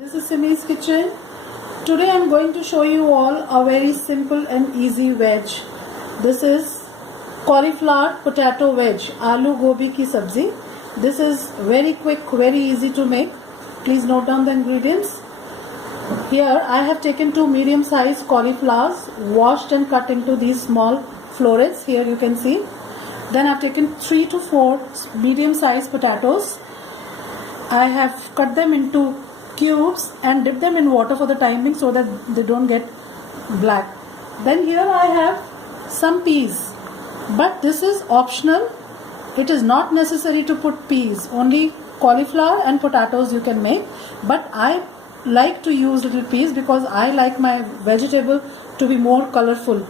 This is Simi's kitchen. Today I am going to show you all a very simple and easy veg. This is cauliflower potato veg, aloo gobi ki sabzi. This is very quick, very easy to make. Please note down the ingredients. Here I have taken two medium sized cauliflowers, washed and cut into these small florets. Here you can see. Then I have taken 3 to 4 medium sized potatoes. I have cut them into cubes and dip them in water for the time being so that they don't get black. Then here I have some peas, but this is optional. It is not necessary to put peas, only cauliflower and potatoes you can make, but I like to use little peas because I like my vegetable to be more colorful,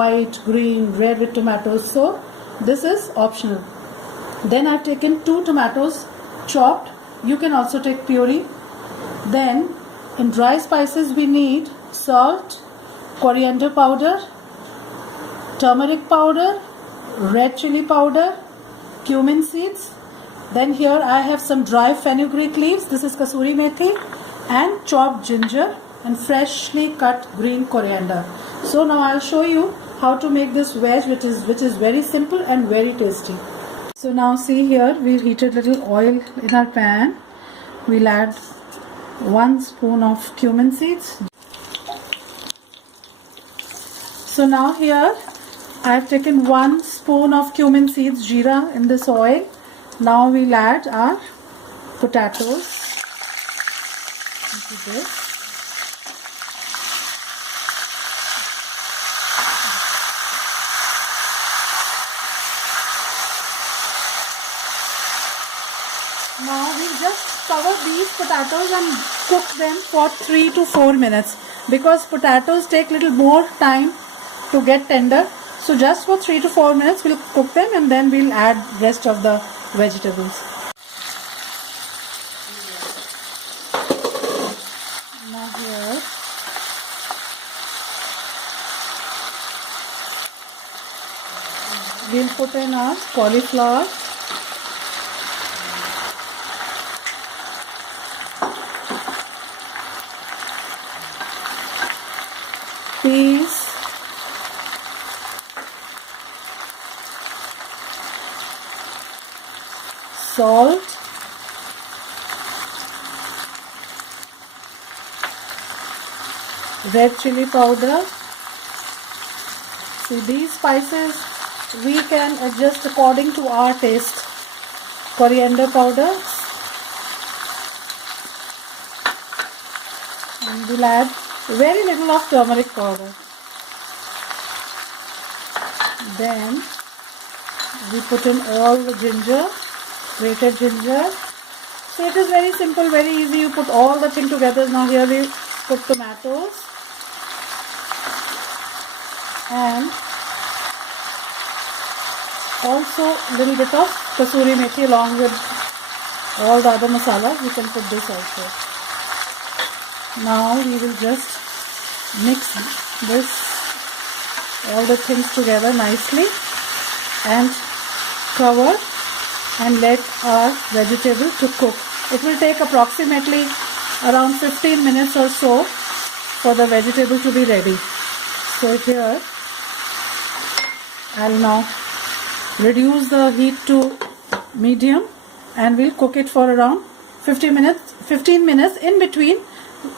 white, green, red with tomatoes, so this is optional. Then I've taken 2 tomatoes chopped. You can also take puree. Then in dry spices we need salt, coriander powder, turmeric powder, red chili powder, cumin seeds. Then here I have some dry fenugreek leaves, this is kasuri methi, and chopped ginger and freshly cut green coriander. So now I'll show you how to make this veg, which is very simple and very tasty. So now see here, we heated little oil in our pan. We'll add 1 spoon of cumin seeds. So now here I have taken 1 spoon of cumin seeds, jeera, in this oil. Now we'll add our potatoes into this. Now we'll just cover these potatoes and cook them for 3 to 4 minutes because potatoes take little more time to get tender. So just for 3 to 4 minutes we'll cook them and then we'll add rest of the vegetables. Now here we'll put in our cauliflower. Peas, salt, red chili powder. See, these spices we can adjust according to our taste. Coriander powder, and we'll add very little of turmeric powder. Then we put in all the ginger, grated ginger. So it is very simple, very easy. You put all the thing together. Now here we put tomatoes and also a little bit of kasuri methi along with all the other masalas. We can put this also. Now we will just mix all the things together nicely and cover and let our vegetable to cook. It will take approximately around 15 minutes or so for the vegetable to be ready. So here I'll now reduce the heat to medium and we'll cook it for around 15 minutes. In between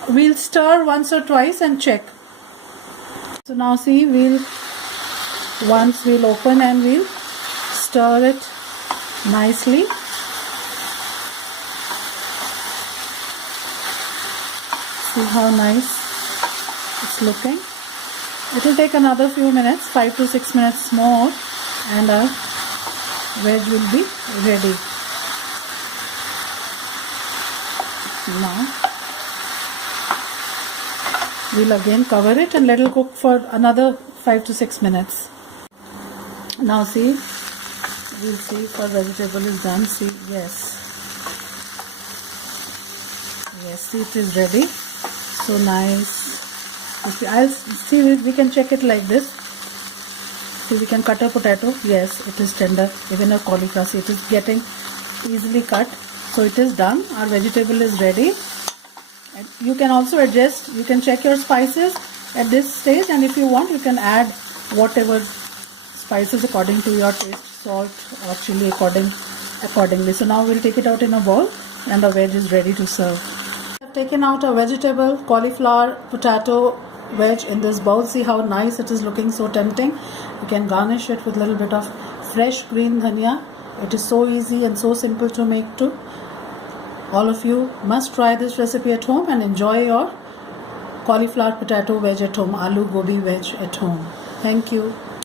we'll stir once or twice and check. So now see, once we'll open and we'll stir it nicely. See how nice it's looking. It will take another few minutes, 5 to 6 minutes more, and our veg will be ready. Now we'll again cover it and let it cook for another 5 to 6 minutes. Now see, we'll see if our vegetable is done. See, yes, see, it is ready. So nice. I'll see, we can check it like this. See, we can cut a potato. Yes, it is tender. Even a cauliflower, see, it is getting easily cut. So it is done. Our vegetable is ready. And you can also adjust, you can check your spices at this stage, and if you want you can add whatever spices according to your taste, salt or chili accordingly. So now we'll take it out in a bowl and the veg is ready to serve. I've taken out a vegetable cauliflower potato veg in this bowl. See how nice it is looking, so tempting. You can garnish it with a little bit of fresh green dhania. It is so easy and so simple to make too. All of you must try this recipe at home and enjoy your cauliflower potato veg at home, aloo gobi veg at home. Thank you.